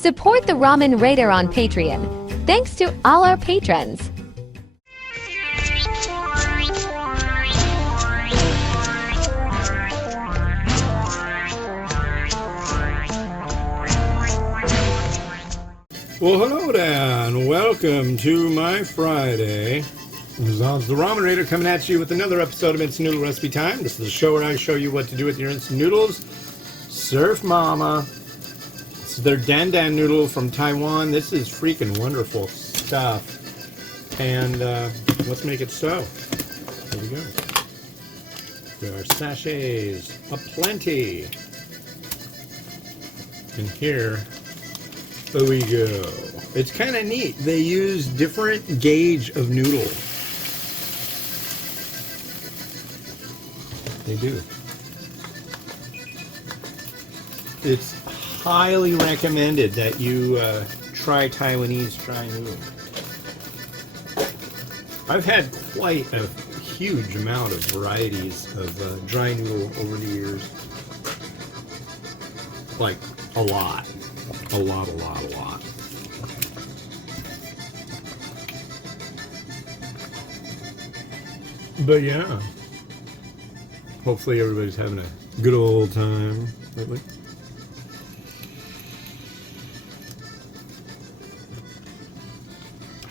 Support the Ramen Raider on Patreon. Thanks to all our patrons. Well, hello there, and welcome to my Friday. This is the Ramen Raider coming at you with another episode of Instant Noodle Recipe Time. This is the show where I show you what to do with your instant noodles. Surfmama. This is their Dan Dan noodle from Taiwan. This is freaking wonderful stuff. And let's make it so. Here we go. There are sachets aplenty. And here we go. It's kind of neat. They use different gauge of noodle. They do. It's highly recommended that you try Taiwanese dry noodle. I've had quite a huge amount of varieties of dry noodle over the years. Like a lot. A lot. But yeah, hopefully everybody's having a good old time lately.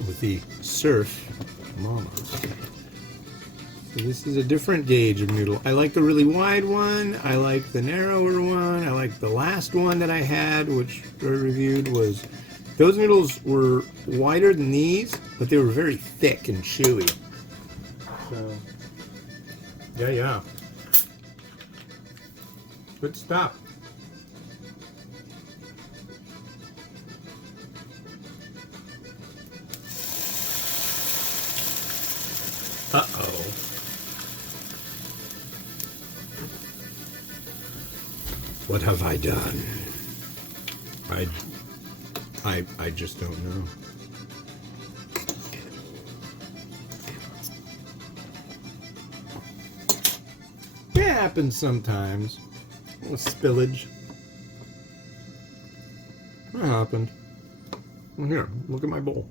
With the Surfmama. So this is a different gauge of noodle. I like the really wide one. I like the narrower one. I like the last one that I had, which I reviewed, was those noodles were wider than these, but they were very thick and chewy. So, yeah. Good stuff. Uh-oh. What have I done? I just don't know. It happens sometimes. A little spillage. That happened. Well, here, look at my bowl.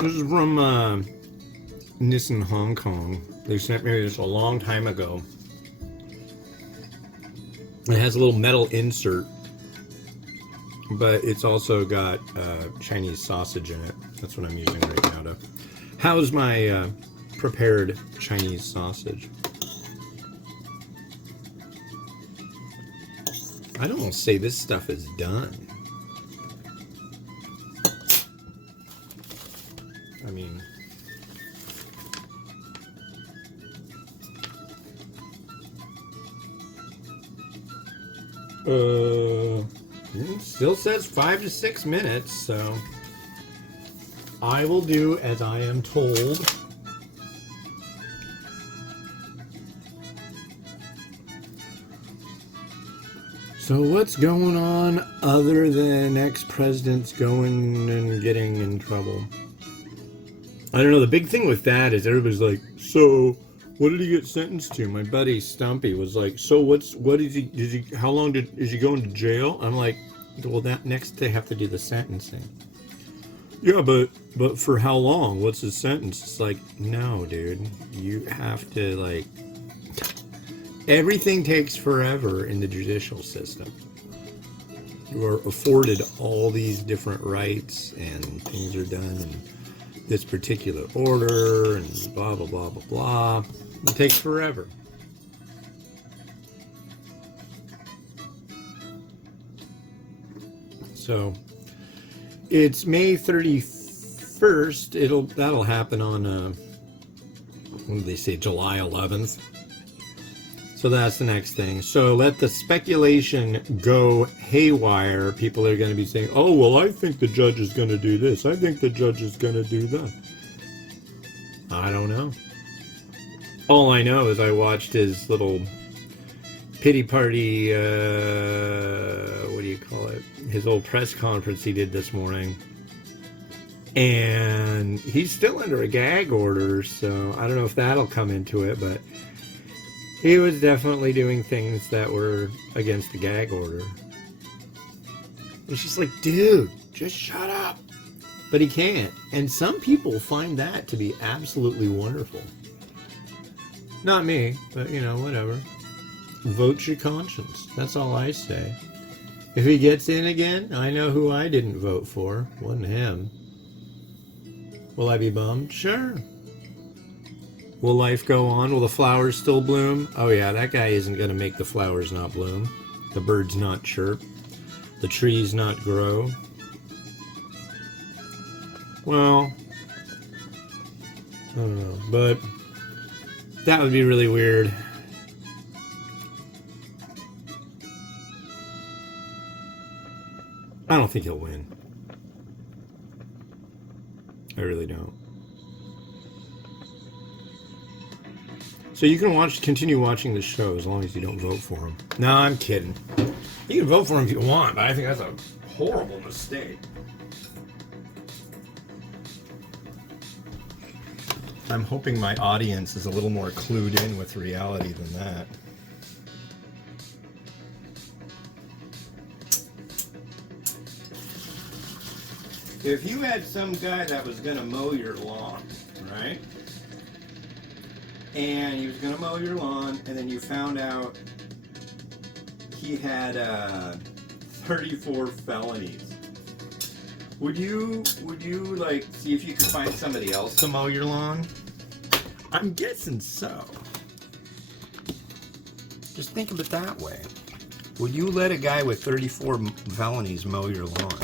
This is from Nissan Hong Kong. They sent me this a long time ago. It has a little metal insert, but it's also got Chinese sausage in it. That's what I'm using right now to house my prepared Chinese sausage. I'd almost say this stuff is done. I mean, it still says 5 to 6 minutes, so I will do as I am told. So what's going on other than ex-presidents going and getting in trouble? I don't know. The big thing with that is everybody's like, so what did he get sentenced to? My buddy Stumpy was like, so what is he, how long is he going to jail? I'm like, well, that next they have to do the sentencing. Yeah, but for how long? What's his sentence? It's like, no, dude, you have to, like, everything takes forever in the judicial system. You are afforded all these different rights and things are done in this particular order and blah, blah, blah, blah, blah. It takes forever. So it's May 31st. That'll happen on what do they say, July 11th. So that's the next thing. So let the speculation go haywire. People are going to be saying, oh, well, I think the judge is going to do this. I think the judge is going to do that. I don't know. All I know is I watched his little pity party, what do you call it? His old press conference he did this morning. And he's still under a gag order, so I don't know if that'll come into it, but he was definitely doing things that were against the gag order. And she's like, dude, just shut up. But he can't. And some people find that to be absolutely wonderful. Not me, but you know, whatever. Vote your conscience. That's all I say. If he gets in again, I know who I didn't vote for. Wasn't him. Will I be bummed? Sure. Will life go on? Will the flowers still bloom? Oh yeah, that guy isn't going to make the flowers not bloom. The birds not chirp. The trees not grow. Well, I don't know, but that would be really weird. I don't think he'll win. I really don't. So you can continue watching the show as long as you don't vote for him. No, I'm kidding. You can vote for him if you want, but I think that's a horrible mistake. I'm hoping my audience is a little more clued in with reality than that. If you had some guy that was going to mow your lawn, right? And he was going to mow your lawn, and then you found out he had 34 felonies. Would you like see if you could find somebody else to mow your lawn? I'm guessing so. Just think of it that way. Would you let a guy with 34 felonies mow your lawn?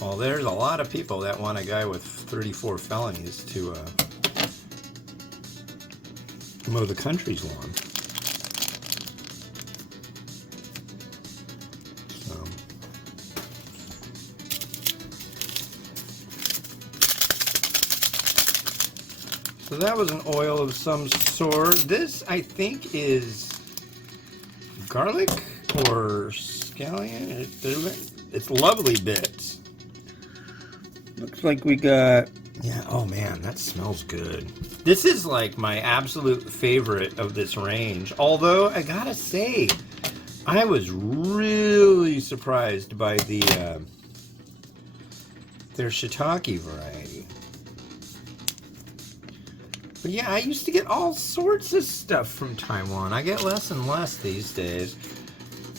Well, there's a lot of people that want a guy with 34 felonies to mow the country's lawn. So that was an oil of some sort. This, I think, is garlic or scallion. It's lovely bits. Looks like we got, yeah, oh man, that smells good. This is like my absolute favorite of this range. Although, I gotta say, I was really surprised by their shiitake variety. But yeah, I used to get all sorts of stuff from Taiwan. I get less and less these days.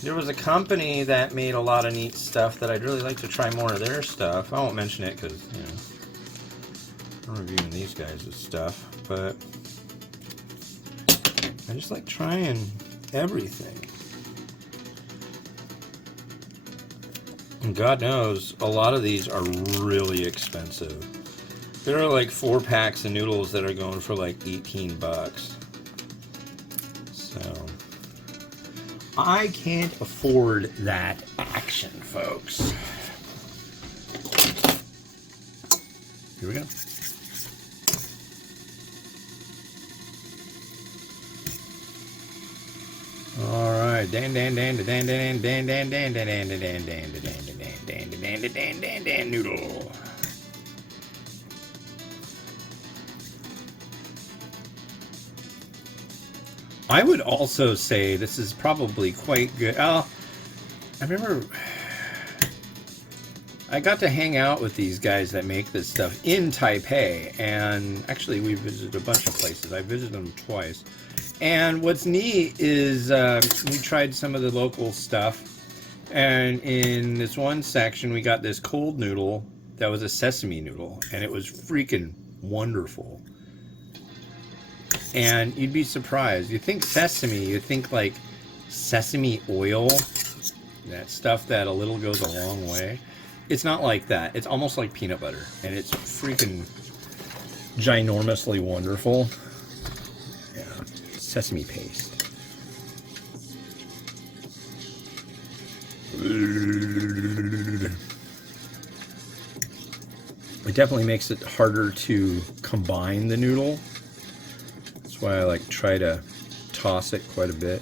There was a company that made a lot of neat stuff that I'd really like to try more of their stuff. I won't mention it because, you know, I'm reviewing these guys' stuff. But I just like trying everything. And God knows, a lot of these are really expensive. There are like 4 packs of noodles that are going for like 18 bucks. So I can't afford that action, folks. Here we go. All right, noodle. I would also say this is probably quite good. I remember I got to hang out with these guys that make this stuff in Taipei, and actually we visited a bunch of places. I visited them twice. And what's neat is we tried some of the local stuff, and in this one section we got this cold noodle that was a sesame noodle, and it was freaking wonderful. And you'd be surprised. You think sesame, you think like sesame oil, that stuff that a little goes a long way. It's not like that. It's almost like peanut butter, and it's freaking ginormously wonderful. Yeah, sesame paste. It definitely makes it harder to combine the noodle. That's why I like try to toss it quite a bit.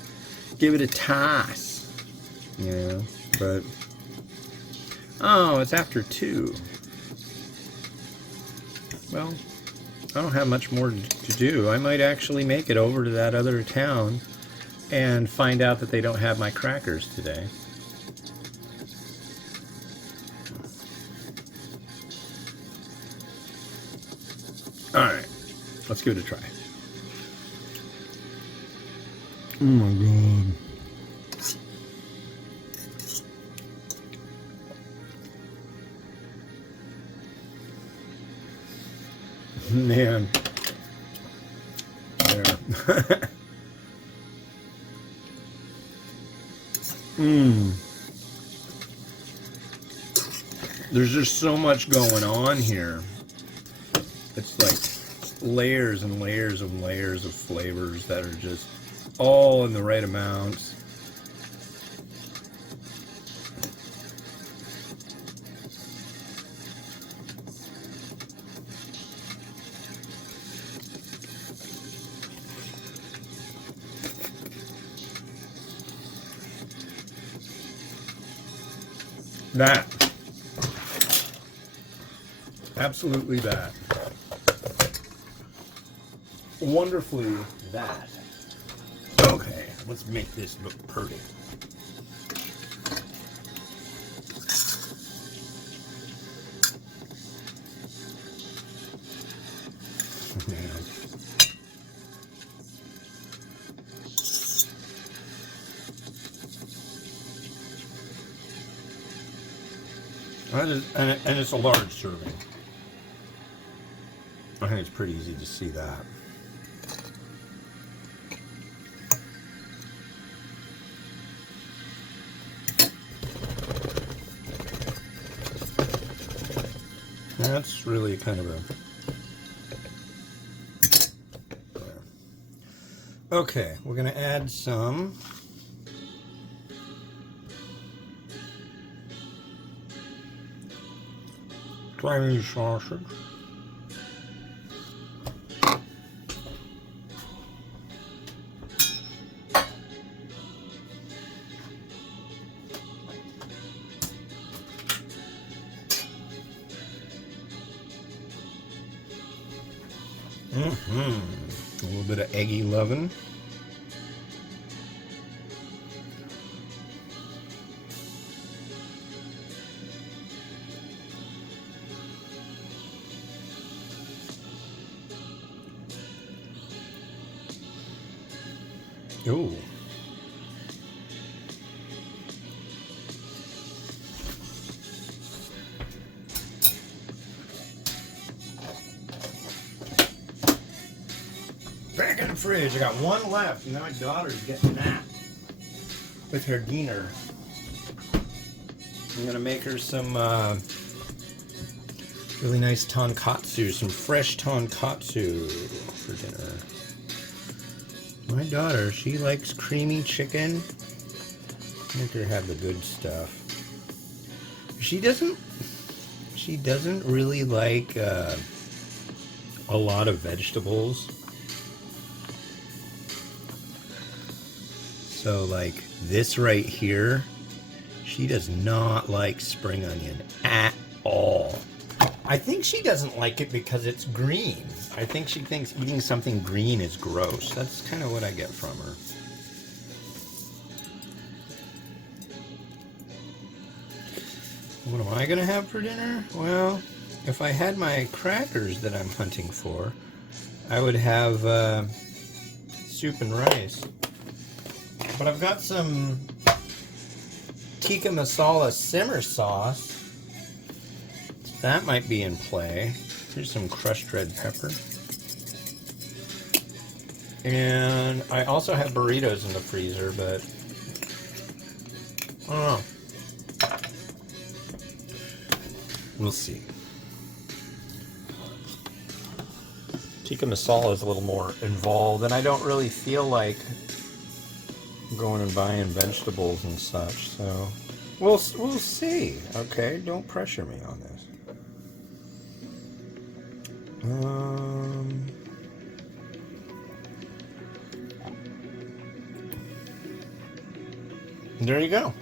Give it a toss, you know, but oh, it's after 2. Well, I don't have much more to do. I might actually make it over to that other town and find out that they don't have my crackers today. All right, let's give it a try. Oh my god. Man. There. There's just so much going on here. It's like layers and layers and layers of flavors that are just all in the right amounts. That. Absolutely that. Wonderfully that. Okay, let's make this look pretty. And it's a large serving. I think it's pretty easy to see that. That's really kind of a... There. Okay, we're going to add some... Chinese sausage. A little bit of eggy lovin'. Ooh. Back in the fridge. I got one left, and now my daughter's getting that with her dinner. I'm gonna make her some really nice tonkatsu, some fresh tonkatsu for dinner. My daughter, she likes creamy chicken. Make her have the good stuff. She doesn't really like a lot of vegetables. So like this right here, she does not like spring onion at all. I think she doesn't like it because it's green. I think she thinks eating something green is gross. That's kind of what I get from her. What am I gonna have for dinner? Well, if I had my crackers that I'm hunting for, I would have soup and rice. But I've got some tikka masala simmer sauce. That might be in play. Here's some crushed red pepper. And I also have burritos in the freezer, but I don't know. We'll see. Tikka masala is a little more involved, and I don't really feel like going and buying vegetables and such, so we'll see. Okay, don't pressure me on this. There you go.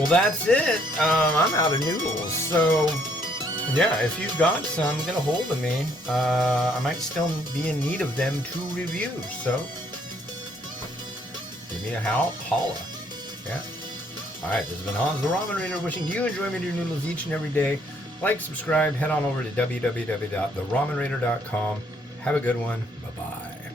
Well, that's it. I'm out of noodles. So, yeah, if you've got some, get a hold of me. I might still be in need of them to review. So, give me a holla. Yeah. All right, this has been Hans the Ramen Raider wishing you enjoyment of your noodles each and every day. Like, subscribe, head on over to www.theramenraider.com. Have a good one. Bye-bye.